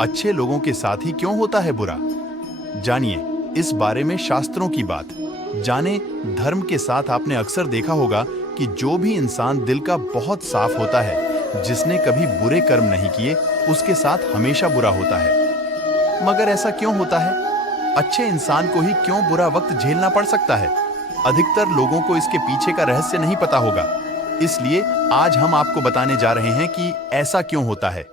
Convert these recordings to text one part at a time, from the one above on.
अच्छे लोगों के साथ ही क्यों होता है बुरा? जानिए इस बारे में शास्त्रों की बात। जाने धर्म के साथ आपने अक्सर देखा होगा कि जो भी इंसान दिल का बहुत साफ होता है, जिसने कभी बुरे कर्म नहीं किए, उसके साथ हमेशा बुरा होता है। मगर ऐसा क्यों होता है? अच्छे इंसान को ही क्यों बुरा वक्त झेलना पड़ सकता है? अधिकतर लोगों को इसके पीछे का रहस्य नहीं पता होगा। इसलिए आज हम आपको बताने जा रहे हैं कि ऐसा क्यों होता है।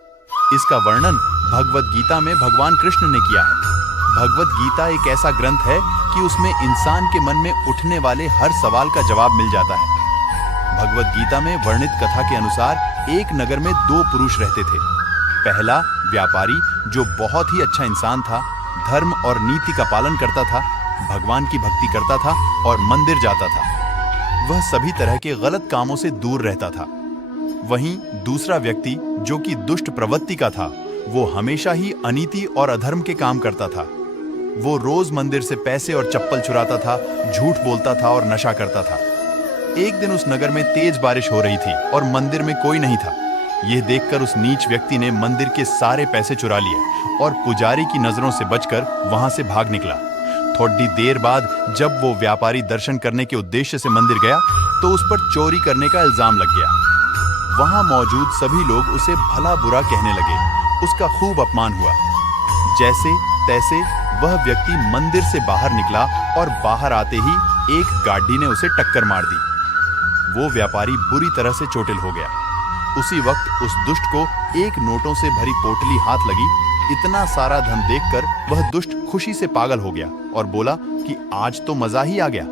इसका वर्णन भगवत गीता में भगवान कृष्ण ने किया है। भगवत गीता एक ऐसा ग्रंथ है कि उसमें इंसान के मन में उठने वाले हर सवाल का जवाब मिल जाता है। भगवत गीता में वर्णित कथा के अनुसार एक नगर में दो पुरुष रहते थे। पहला व्यापारी, जो बहुत ही अच्छा इंसान था, धर्म और नीति का पालन करता था, भगवान की भक्ति करता था और मंदिर जाता था। वह सभी तरह के गलत कामों से दूर रहता था। वहीं दूसरा व्यक्ति, जो कि दुष्ट प्रवृत्ति का था, वो हमेशा ही अनीति और अधर्म के काम करता था। वो रोज मंदिर से पैसे और चप्पल चुराता था, झूठ बोलता था और नशा करता था। एक दिन उस नगर में तेज बारिश हो रही थी और मंदिर में कोई नहीं था। यह देखकर उस नीच व्यक्ति ने मंदिर के सारे पैसे चुरा लिए और पुजारी की नजरों से बचकर वहां से भाग निकला। थोड़ी देर बाद जब वो व्यापारी दर्शन करने के उद्देश्य से मंदिर गया तो उस पर चोरी करने का इल्जाम लग गया। वहां मौजूद सभी लोग उसे भला बुरा कहने लगे। उसका खूब अपमान हुआ। जैसे तैसे वह व्यक्ति मंदिर से बाहर निकला और बाहर आते ही एक गाड़ी ने उसे टक्कर मार दी। वो व्यापारी बुरी तरह से चोटिल हो गया। उसी वक्त उस दुष्ट को एक नोटों से भरी पोटली हाथ लगी। इतना सारा धन देखकर वह दुष्ट खुशी से पागल हो गया और बोला कि आज तो मजा ही आ गया।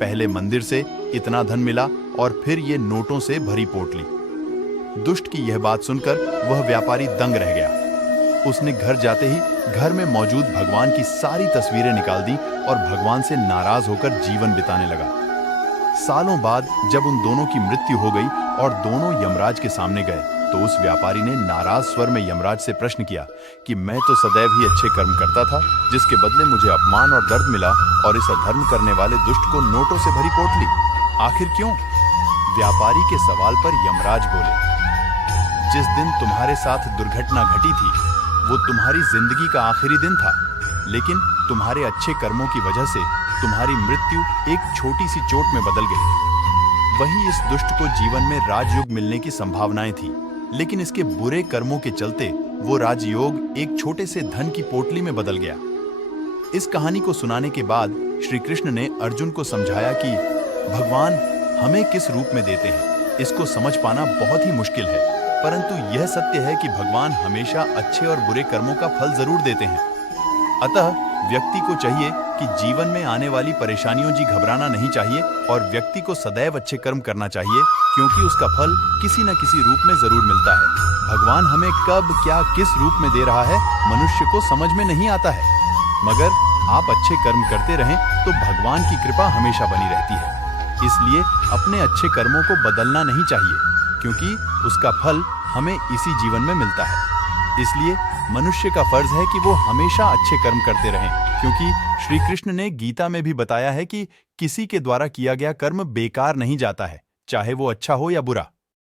पहले मंदिर से इतना धन मिला और फिर ये नोटों से भरी पोटली। दुष्ट की यह बात सुनकर वह व्यापारी दंग रह गया। उसने घर जाते ही घर में मौजूद भगवान की सारी तस्वीरें निकाल दी और भगवान से नाराज होकर जीवन बिताने लगा। सालों बाद जब उन दोनों की मृत्यु हो गई और दोनों यमराज के सामने गए तो उस व्यापारी ने नाराज स्वर में यमराज से प्रश्न किया कि मैं तो सदैव ही अच्छे कर्म करता था, जिसके बदले मुझे अपमान और दर्द मिला, और इस अधर्म करने वाले दुष्ट को नोटों से भरी पोटली, आखिर क्यों? व्यापारी के सवाल पर यमराज बोले, जिस दिन तुम्हारे साथ दुर्घटना घटी थी वो तुम्हारी जिंदगी का आखिरी दिन था, लेकिन तुम्हारे अच्छे कर्मों की वजह से तुम्हारी मृत्यु एक छोटी सी चोट में बदल गई। वहीं इस दुष्ट को जीवन में राजयोग मिलने की संभावनाएं थी, लेकिन इसके बुरे कर्मों के चलते वो राजयोग एक छोटे से धन की पोटली में बदल गया। इस कहानी को सुनाने के बाद श्री कृष्ण ने अर्जुन को समझाया कि भगवान हमें किस रूप में देते हैं, इसको समझ पाना बहुत ही मुश्किल है, परंतु यह सत्य है कि भगवान हमेशा अच्छे और बुरे कर्मों का फल जरूर देते हैं। अतः व्यक्ति को चाहिए कि जीवन में आने वाली परेशानियों जी घबराना नहीं चाहिए और व्यक्ति को सदैव अच्छे कर्म करना चाहिए, क्योंकि उसका फल किसी न किसी रूप में जरूर मिलता है। भगवान हमें कब क्या किस रूप में दे रहा है मनुष्य को समझ में नहीं आता है, मगर आप अच्छे कर्म करते रहें तो भगवान की कृपा हमेशा बनी रहती है। इसलिए अपने अच्छे कर्मों को बदलना नहीं चाहिए, क्योंकि उसका फल हमें इसी जीवन में मिलता है। इसलिए मनुष्य का फर्ज है कि वो हमेशा अच्छे कर्म करते रहें, क्योंकि श्री कृष्ण ने गीता में भी बताया है कि किसी के द्वारा किया गया कर्म बेकार नहीं जाता है, चाहे वो अच्छा हो या बुरा।